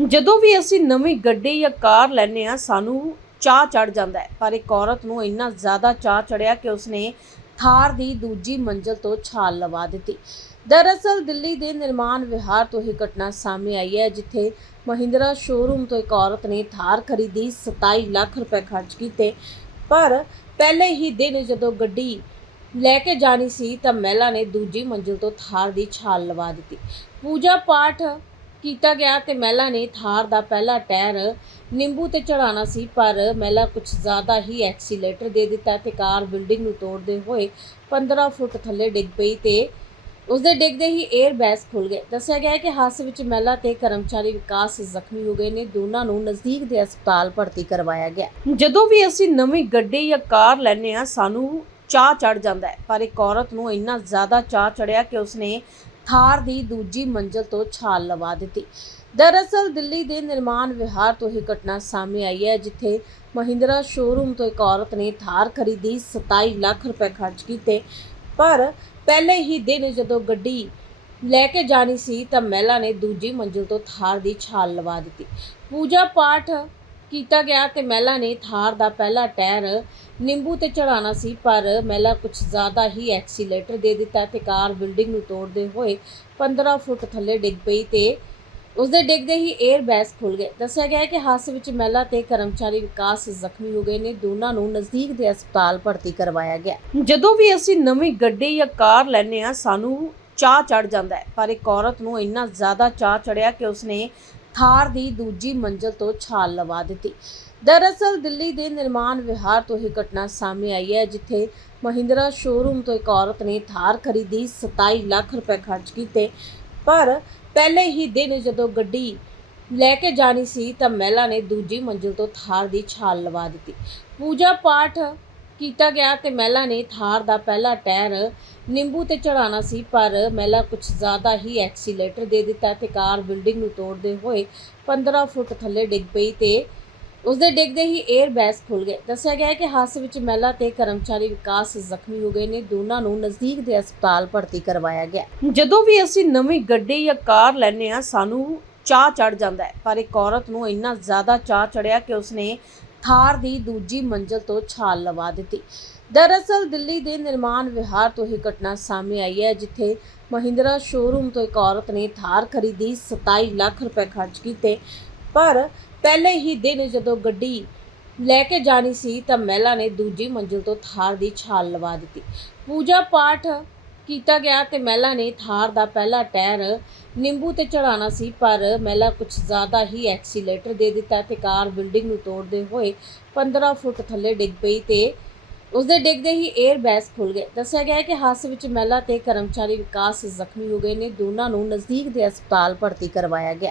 ਜਦੋਂ ਵੀ ਅਸੀਂ ਨਵੀਂ ਗੱਡੀ ਜਾਂ ਕਾਰ ਲੈਂਦੇ ਆ ਸਾਨੂੰ ਚਾਹ ਚੜ ਜਾਂਦਾ ਹੈ। ਪਰ ਇੱਕ ਔਰਤ ਨੂੰ ਇੰਨਾ ਜ਼ਿਆਦਾ ਚਾਹ ਚੜਿਆ ਕਿ ਉਸਨੇ ਥਾਰ ਦੀ ਦੂਜੀ ਮੰਜ਼ਲ ਤੋਂ ਛਾਲ ਲਵਾ ਦਿੱਤੀ। ਦਰਅਸਲ ਦਿੱਲੀ ਦੇ ਨਿਰਮਾਣ ਵਿਹਾਰ ਤੋਂ ਇਹ ਘਟਨਾ ਸਾਹਮਣੇ ਆਈ ਹੈ, ਜਿੱਥੇ ਮਹਿੰਦਰਾ ਸ਼ੋਰੂਮ ਤੋਂ ਇੱਕ ਔਰਤ ਨੇ ਥਾਰ ਖਰੀਦੀ 27 ਲੱਖ ਰੁਪਏ ਖਰਚ ਕੀਤੇ। ਪਰ ਪਹਿਲੇ ਹੀ ਦਿਨ ਜਦੋਂ ਗੱਡੀ ਲੈ ਕੇ ਜਾਣੀ ਸੀ, ਤਾਂ ਮਹਿਲਾ ਨੇ ਦੂਜੀ ਮੰਜ਼ਿਲ ਤੋਂ ਥਾਰ ਦੀ ਛਾਲ ਲਵਾ ਦਿੱਤੀ। ਪੂਜਾ ਪਾਠ ਕੀਤਾ ਗਿਆ ਤੇ ਮਹਿਲਾ ਨੇ ਥਾਰ ਦਾ ਪਹਿਲਾ ਟਾਇਰ ਨਿੰਬੂ ਤੇ ਚੜਾਉਣਾ ਸੀ, ਪਰ ਮਹਿਲਾ ਕੁਝ ਜ਼ਿਆਦਾ ਹੀ ਐਕਸੀਲੇਟਰ ਦੇ ਦਿੱਤਾ ਤੇ ਕਾਰ ਬਿਲਡਿੰਗ ਨੂੰ ਤੋੜਦੇ ਹੋਏ 15 ਫੁੱਟ ਥੱਲੇ ਡਿੱਗ ਪਈ ਤੇ ਉਸਦੇ ਡਿੱਗਦੇ ਹੀ 에ਅਰ ਬੈਸ ਖੁੱਲ ਗਏ। ਦੱਸਿਆ ਗਿਆ ਹੈ ਕਿ ਹਾਦਸੇ ਵਿੱਚ ਮਹਿਲਾ ਤੇ ਕਰਮਚਾਰੀ ਵਿਕਾਸ ਜ਼ਖਮੀ ਹੋ ਗਏ ਨੇ, ਦੋਨਾਂ ਨੂੰ ਨਜ਼ਦੀਕ ਦੇ ਹਸਪਤਾਲ ਭਰਤੀ ਕਰਵਾਇਆ ਗਿਆ। ਜਦੋਂ ਵੀ ਅਸੀਂ ਨਵੀਂ ਗੱਡੀ ਜਾਂ ਕਾਰ ਲੈਂਦੇ ਆ ਸਾਨੂੰ ਚਾਹ ਚੜ ਜਾਂਦਾ ਹੈ, ਪਰ ਇੱਕ ਔਰਤ ਨੂੰ ਇੰਨਾ ਜ਼ਿਆਦਾ ਚਾਹ ਚੜਿਆ ਕਿ ਉਸਨੇ ਥਾਰ ਦੀ ਦੂਜੀ ਮੰਜ਼ਲ ਤੋਂ ਛਾਲ ਲਵਾ ਦਿੱਤੀ। ਦਰਅਸਲ ਦਿੱਲੀ ਦੇ ਨਿਰਮਾਣ ਵਿਹਾਰ ਤੋਂ ਇਹ ਘਟਨਾ ਸਾਹਮਣੇ ਆਈ ਹੈ, ਜਿੱਥੇ ਮਹਿੰਦਰਾ ਸ਼ੋਰੂਮ ਤੋਂ ਇੱਕ ਔਰਤ ਨੇ ਥਾਰ ਖਰੀਦੀ 27 ਲੱਖ ਰੁਪਏ ਖਰਚ ਕੀਤੇ। ਪਰ ਪਹਿਲੇ ਹੀ ਦਿਨ ਜਦੋਂ ਗੱਡੀ ਲੈ ਕੇ ਜਾਣੀ ਸੀ ਤਾਂ ਮਹਿਲਾ ਨੇ ਦੂਜੀ ਮੰਜ਼ਿਲ ਤੋਂ ਥਾਰ ਦੀ ਛਾਲ ਲਵਾ ਦਿੱਤੀ। ਪੂਜਾ ਪਾਠ ਕੀਤਾ ਗਿਆ ਤੇ ਮਹਿਲਾ ਨੇ ਥਾਰ ਦਾ ਪਹਿਲਾ ਟਾਇਰ ਨਿੰਬੂ ਤੇ ਚੜਾਉਣਾ ਸੀ, ਪਰ ਮਹਿਲਾ ਕੁਝ ਜ਼ਿਆਦਾ ਹੀ ਐਕਸੀਲੇਟਰ ਦੇ ਦਿੱਤਾ ਤੇ ਕਾਰ ਬਿਲਡਿੰਗ ਨੂੰ ਤੋੜਦੇ ਹੋਏ 15 ਫੁੱਟ ਥੱਲੇ ਡਿੱਗ ਪਈ ਤੇ ਉਸਦੇ ਡਿੱਗਦੇ ਹੀ 에ਅਰ ਬੈਸ ਖੁੱਲ ਗਏ। ਦੱਸਿਆ ਗਿਆ ਹੈ ਕਿ ਹਾਦਸੇ ਵਿੱਚ ਮਹਿਲਾ ਤੇ ਕਰਮਚਾਰੀ ਵਿਕਾਸ ਜ਼ਖਮੀ ਹੋ ਗਏ ਨੇ, ਦੋਨਾਂ ਨੂੰ ਨਜ਼ਦੀਕ ਦੇ ਹਸਪਤਾਲ ਭਰਤੀ ਕਰਵਾਇਆ ਗਿਆ। ਜਦੋਂ ਵੀ ਅਸੀਂ ਨਵੀਂ ਗੱਡੀ ਜਾਂ ਕਾਰ ਲੈਂਦੇ ਆ ਸਾਨੂੰ ਚਾਹ ਚੜ ਜਾਂਦਾ ਹੈ, ਪਰ ਇੱਕ ਔਰਤ ਨੂੰ ਇੰਨਾ ਜ਼ਿਆਦਾ ਚਾਹ ਚੜਿਆ ਕਿ ਉਸਨੇ ਥਾਰ ਦੀ ਦੂਜੀ ਮੰਜ਼ਲ ਤੋਂ ਛਾਲ ਲਵਾ ਦਿੱਤੀ। ਦਰਅਸਲ ਦਿੱਲੀ ਦੇ ਨਿਰਮਾਣ ਵਿਹਾਰ ਤੋਂ ਇਹ ਘਟਨਾ ਸਾਹਮਣੇ ਆਈ ਹੈ, ਜਿੱਥੇ ਮਹਿੰਦਰਾ ਸ਼ੋਰੂਮ ਤੋਂ ਇੱਕ ਔਰਤ ਨੇ ਥਾਰ ਖਰੀਦੀ 27 ਲੱਖ ਰੁਪਏ ਖਰਚ ਕੀਤੇ। ਪਰ ਪਹਿਲੇ ਹੀ ਦਿਨ ਜਦੋਂ ਗੱਡੀ ਲੈ ਕੇ ਜਾਣੀ ਸੀ ਤਾਂ ਮਹਿਲਾ ਨੇ ਦੂਜੀ ਮੰਜ਼ਿਲ ਤੋਂ ਥਾਰ ਦੀ ਛਾਲ ਲਵਾ ਦਿੱਤੀ। ਪੂਜਾ ਪਾਠ ਕੀਤਾ ਗਿਆ ਤੇ ਮਹਿਲਾ ਨੇ ਥਾਰ ਦਾ ਪਹਿਲਾ ਟਾਇਰ ਨਿੰਬੂ ਤੇ ਚੜਾਉਣਾ ਸੀ, ਪਰ ਮਹਿਲਾ ਕੁਝ ਜ਼ਿਆਦਾ ਹੀ ਐਕਸੀਲੇਟਰ ਦੇ ਦਿੱਤਾ ਤੇ ਕਾਰ ਬਿਲਡਿੰਗ ਨੂੰ ਤੋੜਦੇ ਹੋਏ 15 ਫੁੱਟ ਥੱਲੇ ਡਿੱਗ ਪਈ ਤੇ ਉਸਦੇ ਡਿੱਗਦੇ ਹੀ 에ਅਰ ਬੈਸ ਖੁੱਲ ਗਏ। ਦੱਸਿਆ ਗਿਆ ਹੈ ਕਿ ਹਾਦਸੇ ਵਿੱਚ ਮਹਿਲਾ ਤੇ ਕਰਮਚਾਰੀ ਵਿਕਾਸ ਜ਼ਖਮੀ ਹੋ ਗਏ ਨੇ। ਦੋਨਾਂ ਨੂੰ ਨਜ਼ਦੀਕ ਦੇ ਹਸਪਤਾਲ ਭਰਤੀ ਕਰਵਾਇਆ ਗਿਆ। ਜਦੋਂ ਵੀ ਅਸੀਂ ਨਵੀਂ ਗੱਡੀ ਜਾਂ ਕਾਰ ਲੈਂਦੇ ਆ ਸਾਨੂੰ ਚਾਹ ਚੜ ਜਾਂਦਾ ਹੈ, ਪਰ ਇੱਕ ਔਰਤ ਨੂੰ ਇੰਨਾ ਜ਼ਿਆਦਾ ਚਾਹ ਚੜਿਆ ਕਿ ਉਸਨੇ ਥਾਰ ਦੀ ਦੂਜੀ ਮੰਜ਼ਲ ਤੋਂ ਛਾਲ ਲਵਾ ਦਿੱਤੀ। ਦਰਅਸਲ ਦਿੱਲੀ ਦੇ ਨਿਰਮਾਣ ਵਿਹਾਰ ਤੋਂ ਇਹ ਘਟਨਾ ਸਾਹਮਣੇ ਆਈ ਹੈ, ਜਿੱਥੇ ਮਹਿੰਦਰਾ ਸ਼ੋਰੂਮ ਤੋਂ ਇੱਕ ਔਰਤ ਨੇ ਥਾਰ ਖਰੀਦੀ 27 ਲੱਖ ਰੁਪਏ ਖਰਚ ਕੀਤੇ। ਪਰ ਪਹਿਲੇ ਹੀ ਦਿਨ ਜਦੋਂ ਗੱਡੀ ਲੈ ਕੇ ਜਾਣੀ ਸੀ ਤਾਂ ਮਹਿਲਾ ਨੇ ਦੂਜੀ ਮੰਜ਼ਿਲ ਤੋਂ ਥਾਰ ਦੀ ਛਾਲ ਲਵਾ ਦਿੱਤੀ। ਪੂਜਾ ਪਾਠ ਕੀਤਾ ਗਿਆ ਤੇ ਮਹਿਲਾ ਨੇ ਥਾਰ ਦਾ ਪਹਿਲਾ ਟਾਇਰ ਨਿੰਬੂ ਤੇ ਚੜਾਉਣਾ ਸੀ, ਪਰ ਮਹਿਲਾ ਕੁਝ ਜ਼ਿਆਦਾ ਹੀ ਐਕਸੀਲੇਟਰ ਦੇ ਦਿੱਤਾ ਤੇ ਕਾਰ ਬਿਲਡਿੰਗ ਨੂੰ ਤੋੜਦੇ ਹੋਏ 15 ਫੁੱਟ ਥੱਲੇ ਡਿੱਗ ਪਈ ਤੇ ਉਸਦੇ ਡਿੱਗਦੇ ਹੀ 에ਅਰ ਬੈਸ ਖੁੱਲ ਗਏ। ਦੱਸਿਆ ਗਿਆ ਹੈ ਕਿ ਹਾਦਸੇ ਵਿੱਚ ਮਹਿਲਾ ਤੇ ਕਰਮਚਾਰੀ ਵਿਕਾਸ ਜ਼ਖਮੀ ਹੋ ਗਏ ਨੇ। ਦੋਨਾਂ ਨੂੰ ਨਜ਼ਦੀਕ ਦੇ ਹਸਪਤਾਲ ਭਰਤੀ ਕਰਵਾਇਆ ਗਿਆ।